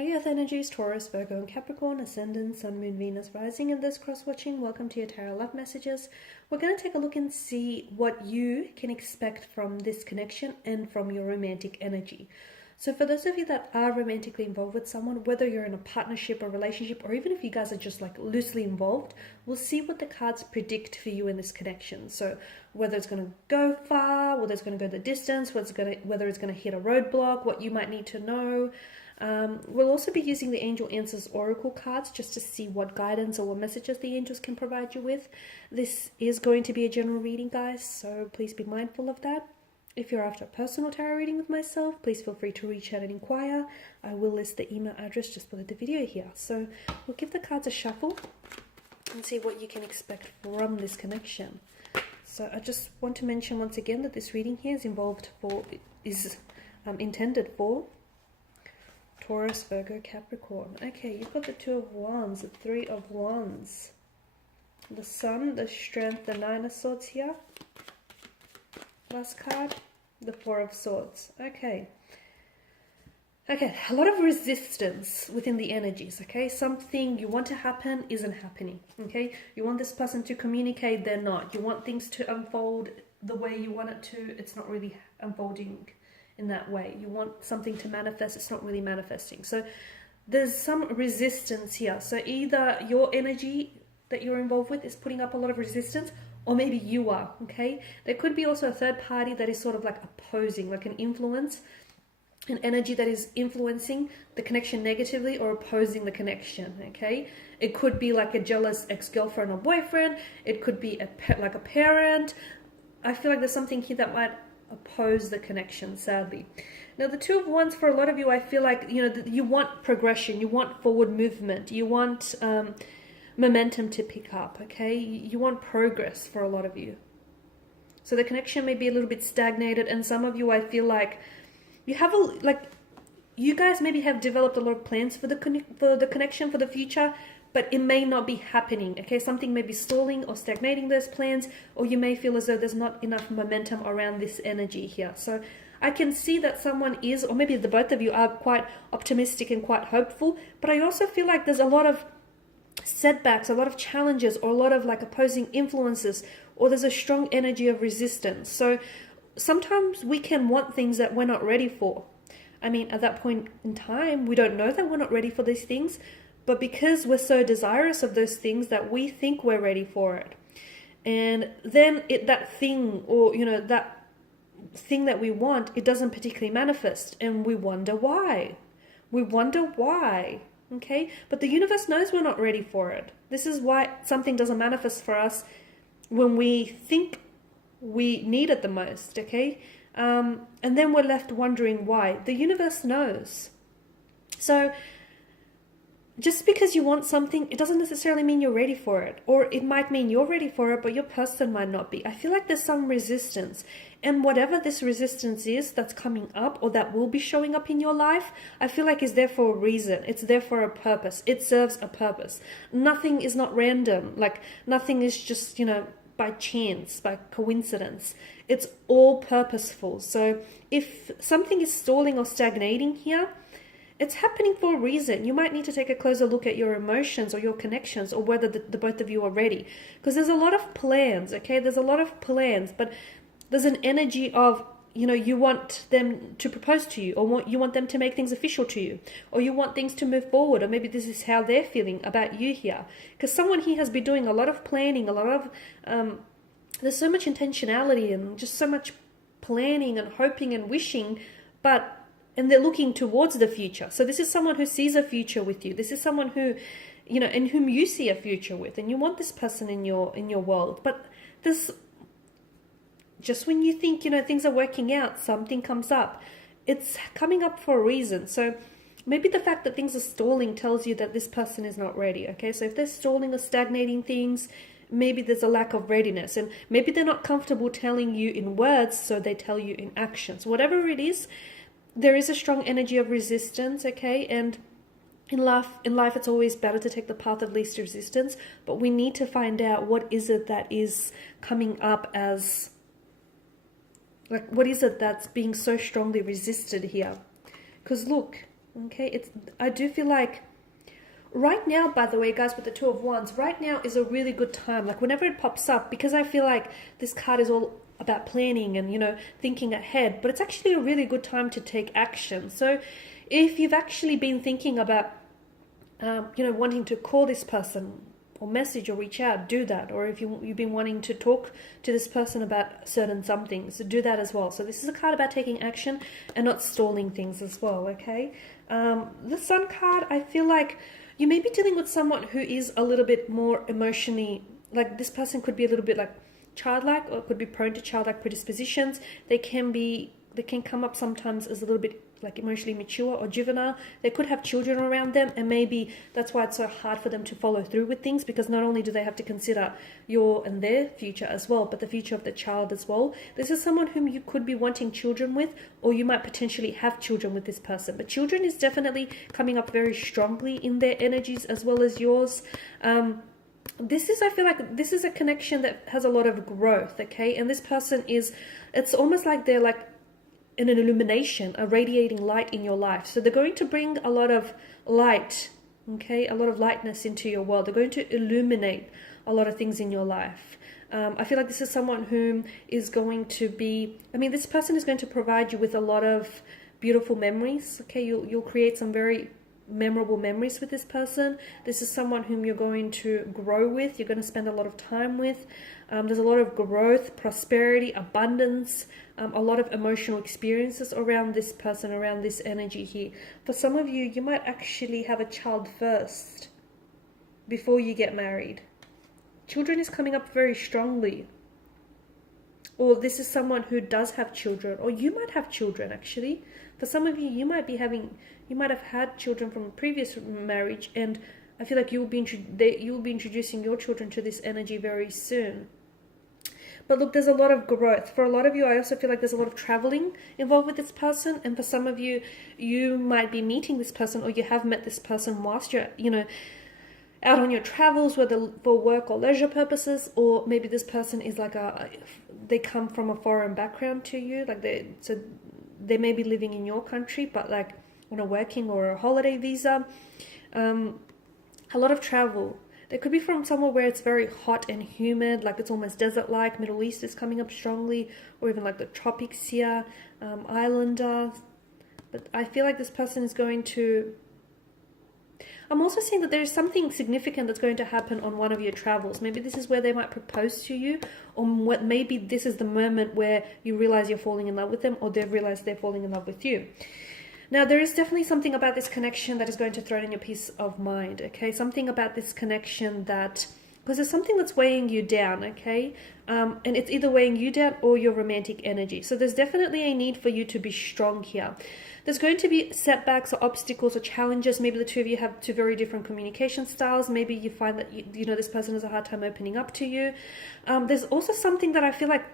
Hey Earth energies, Taurus, Virgo and Capricorn, Ascendant, Sun, Moon, Venus, Rising in this cross-watching. Welcome to your Tarot Love Messages. We're going to take a look and see what you can expect from this connection and from your romantic energy. So for those of you that are romantically involved with someone, whether you're in a partnership or relationship, or even if you guys are just like loosely involved, we'll see what the cards predict for you in this connection. So whether it's going to go far, whether it's going to go the distance, whether it's going to hit a roadblock, what you might need to know. We'll also be using the Angel Answers Oracle cards just to see what guidance or what messages the angels can provide you with. This is going to be a general reading, guys, so please be mindful of that. If you're after a personal tarot reading with myself, please feel free to reach out and inquire. I will list the email address just below the video here. So we'll give the cards a shuffle and see what you can expect from this connection. So I just want to mention once again that this reading here is intended for Taurus, Virgo, Capricorn. Okay, you've got the Two of Wands, the Three of Wands, the Sun, the Strength, the Nine of Swords here. Last card, the Four of Swords. Okay, a lot of resistance within the energies, okay? Something you want to happen isn't happening, okay? You want this person to communicate, they're not. You want things to unfold the way you want it to, it's not really unfolding in that way. You want something to manifest, it's not really manifesting. So there's some resistance here. So either your energy that you're involved with is putting up a lot of resistance, or maybe you are, okay? There could be also a third party that is sort of like opposing, like an influence, an energy that is influencing the connection negatively or opposing the connection, okay? It could be like a jealous ex-girlfriend or boyfriend. It could be like a parent. I feel like there's something here that might oppose the connection, sadly. Now the Two of Wands, for a lot of you, I feel like, you know, you want progression, you want forward movement, you want momentum to pick up, okay? You want progress for a lot of you. So the connection may be a little bit stagnated, and some of you, I feel like you have you guys maybe have developed a lot of plans for the connection for the future, but it may not be happening, okay? Something may be stalling or stagnating those plans, or you may feel as though there's not enough momentum around this energy here. So I can see that someone is, or maybe the both of you are quite optimistic and quite hopeful, but I also feel like there's a lot of setbacks, a lot of challenges, or a lot of like opposing influences, or there's a strong energy of resistance. So sometimes we can want things that we're not ready for. I mean, at that point in time, we don't know that we're not ready for these things, but because we're so desirous of those things that we think we're ready for it. And then that thing, or, you know, that thing that we want, it doesn't particularly manifest. And we wonder why. Okay? But the universe knows we're not ready for it. This is why something doesn't manifest for us when we think we need it the most, okay? And then we're left wondering why. The universe knows. So just because you want something, it doesn't necessarily mean you're ready for it. Or it might mean you're ready for it, but your person might not be. I feel like there's some resistance. And whatever this resistance is that's coming up, or that will be showing up in your life, I feel like is there for a reason. It's there for a purpose. It serves a purpose. Nothing is not random. Like nothing is just, you know, by chance, by coincidence. It's all purposeful. So if something is stalling or stagnating here, it's happening for a reason. You might need to take a closer look at your emotions or your connections, or whether the both of you are ready. Because there's a lot of plans, okay? There's a lot of plans, but there's an energy of, you know, you want them to propose to you, or you want them to make things official to you, or you want things to move forward, or maybe this is how they're feeling about you here. Because someone here has been doing a lot of planning, a lot of, there's so much intentionality and just so much planning and hoping and wishing, and they're looking towards the future. So this is someone who sees a future with you. This is someone who, you know, and whom you see a future with, and you want this person in your world. But this, just when you think, you know, things are working out, something comes up. It's coming up for a reason. So maybe the fact that things are stalling tells you that this person is not ready, okay? So if they're stalling or stagnating things, maybe there's a lack of readiness, and maybe they're not comfortable telling you in words, so they tell you in actions. Whatever it is, there is a strong energy of resistance, okay? And in life, it's always better to take the path of least resistance, but we need to find out what is it that is coming up as, like, what is it that's being so strongly resisted here? Because look, Okay, I do feel like right now, by the way, guys, with the Two of Wands, right now is a really good time. Like whenever it pops up, because I feel like this card is all about planning and, thinking ahead, but it's actually a really good time to take action. So if you've actually been thinking about, wanting to call this person or message or reach out, do that. Or if you've been wanting to talk to this person about certain something, so do that as well. So this is a card about taking action and not stalling things as well, okay? The Sun card, I feel like you may be dealing with someone who is a little bit more emotionally, like this person could be a little bit like childlike, or could be prone to childlike predispositions. They can come up sometimes as a little bit like emotionally mature or juvenile. They could have children around them, and maybe that's why it's so hard for them to follow through with things, because not only do they have to consider your and their future as well, but the future of the child as well. This is someone whom you could be wanting children with, or you might potentially have children with this person. But children is definitely coming up very strongly in their energies as well as yours. I feel like this is a connection that has a lot of growth, okay? And this person it's almost like they're like in an illumination, a radiating light in your life. So they're going to bring a lot of light, okay? A lot of lightness into your world. They're going to illuminate a lot of things in your life. I feel like this is someone whom is going to be, this person is going to provide you with a lot of beautiful memories, okay? You'll create some very memorable memories with this person. This is someone whom you're going to grow with. You're going to spend a lot of time with. There's a lot of growth, prosperity, abundance, a lot of emotional experiences around this person, around this energy here. For some of you, you might actually have a child first before you get married. Children is coming up very strongly. Or this is someone who does have children, or you might have children actually. For some of you, you might have had children from a previous marriage, and I feel like you'll be introducing your children to this energy very soon. But look, there's a lot of growth. For a lot of you, I also feel like there's a lot of traveling involved with this person. And for some of you, you might be meeting this person, or you have met this person whilst you're, out on your travels, whether for work or leisure purposes, or maybe this person is like they come from a foreign background to you. Like they may be living in your country, but like on a working or a holiday visa. A lot of travel. They could be from somewhere where it's very hot and humid, like it's almost desert-like. Middle East is coming up strongly, or even like the tropics here, islander. But I feel like this person is going to... I'm also seeing that there is something significant that's going to happen on one of your travels. Maybe this is where they might propose to you, or maybe this is the moment where you realize you're falling in love with them, or they've realized they're falling in love with you. Now, there is definitely something about this connection that is going to throw in your peace of mind, okay? Something about this connection that... Because there's something that's weighing you down, okay? And it's either weighing you down or your romantic energy. So there's definitely a need for you to be strong here. There's going to be setbacks or obstacles or challenges. Maybe the two of you have two very different communication styles. Maybe you find that, this person has a hard time opening up to you. There's also something that I feel like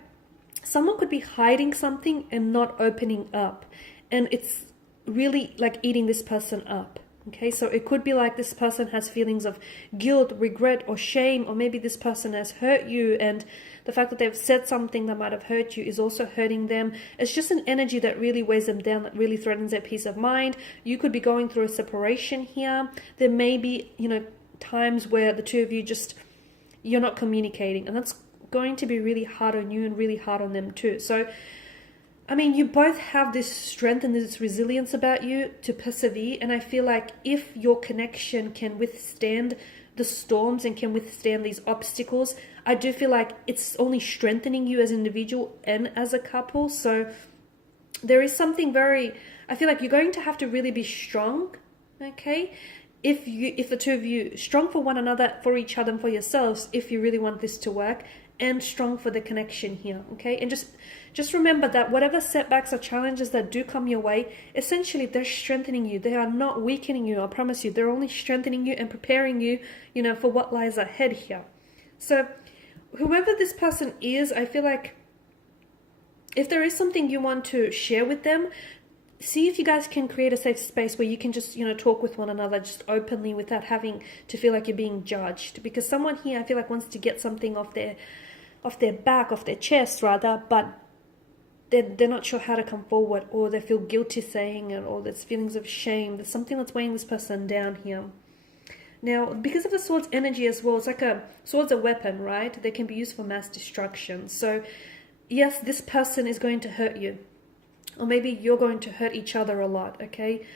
someone could be hiding something and not opening up. And it's really like eating this person up. Okay, so it could be like this person has feelings of guilt, regret, or shame, or maybe this person has hurt you, and the fact that they've said something that might have hurt you is also hurting them. It's just an energy that really weighs them down, that really threatens their peace of mind. You could be going through a separation here. There may be, times where the two of you you're not communicating, and that's going to be really hard on you and really hard on them too. So you both have this strength and this resilience about you to persevere. And I feel like if your connection can withstand the storms and can withstand these obstacles, I do feel like it's only strengthening you as an individual and as a couple. So there is something I feel like you're going to have to really be strong, okay? If the two of you, strong for one another, for each other and for yourselves, if you really want this to work, and strong for the connection here, okay? And just remember that whatever setbacks or challenges that do come your way, essentially they're strengthening you. They are not weakening you, I promise you. They're only strengthening you and preparing you, for what lies ahead here. So whoever this person is, I feel like if there is something you want to share with them, see if you guys can create a safe space where you can just, talk with one another just openly without having to feel like you're being judged. Because someone here, I feel like, wants to get something off their chest rather, but they're not sure how to come forward, or they feel guilty saying it, or there's feelings of shame. There's something that's weighing this person down here. Now, because of the sword's energy as well, it's like sword's a weapon, right? They can be used for mass destruction. So, yes, this person is going to hurt you. Or maybe you're going to hurt each other a lot, okay?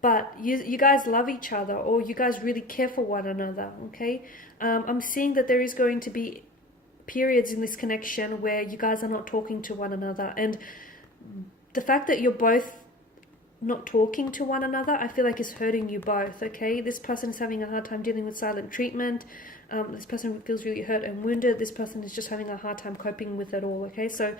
But you guys love each other, or you guys really care for one another, okay? I'm seeing that there is going to be periods in this connection where you guys are not talking to one another. And the fact that you're both not talking to one another, I feel like is hurting you both, okay? This person is having a hard time dealing with silent treatment. This person feels really hurt and wounded. This person is just having a hard time coping with it all, okay? So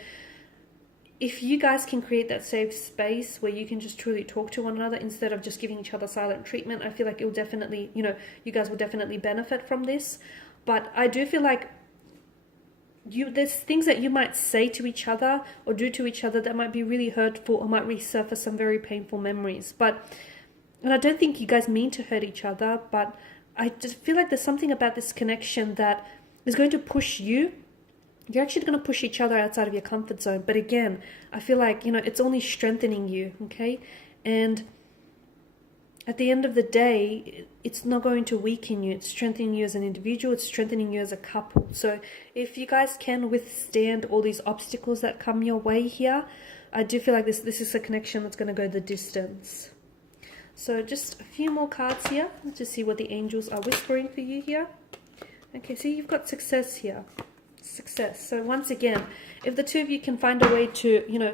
if you guys can create that safe space where you can just truly talk to one another instead of just giving each other silent treatment, I feel like it will definitely, you guys will definitely benefit from this. But I do feel like there's things that you might say to each other or do to each other that might be really hurtful or might resurface some very painful memories. And I don't think you guys mean to hurt each other, but I just feel like there's something about this connection that is going to push you. You're actually going to push each other outside of your comfort zone. But again, I feel like, it's only strengthening you, okay? And at the end of the day, it's not going to weaken you. It's strengthening you as an individual. It's strengthening you as a couple. So if you guys can withstand all these obstacles that come your way here, I do feel like this is a connection that's going to go the distance. So just a few more cards here to see what the angels are whispering for you here. Okay, so you've got success here. Success. So once again, if the two of you can find a way to,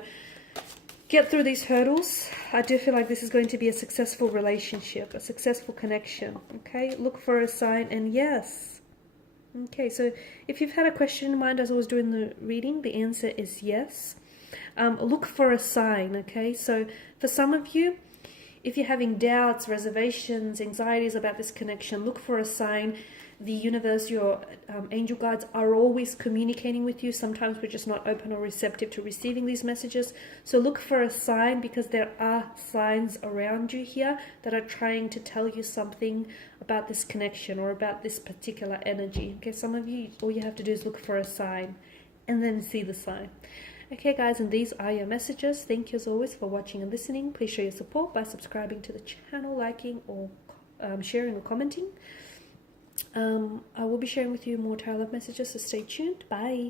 get through these hurdles, I do feel like this is going to be a successful relationship, a successful connection, okay? Look for a sign, and yes. Okay, so if you've had a question in mind as I was doing the reading, the answer is yes. Look for a sign, okay? So for some of you, if you're having doubts, reservations, anxieties about this connection, look for a sign. The universe, your angel guides are always communicating with you. Sometimes we're just not open or receptive to receiving these messages. So look for a sign, because there are signs around you here that are trying to tell you something about this connection or about this particular energy. Okay, some of you, all you have to do is look for a sign and then see the sign. Okay guys, and these are your messages. Thank you as always for watching and listening. Please show your support by subscribing to the channel, liking or sharing or commenting. I will be sharing with you more tarot love messages, so stay tuned. Bye.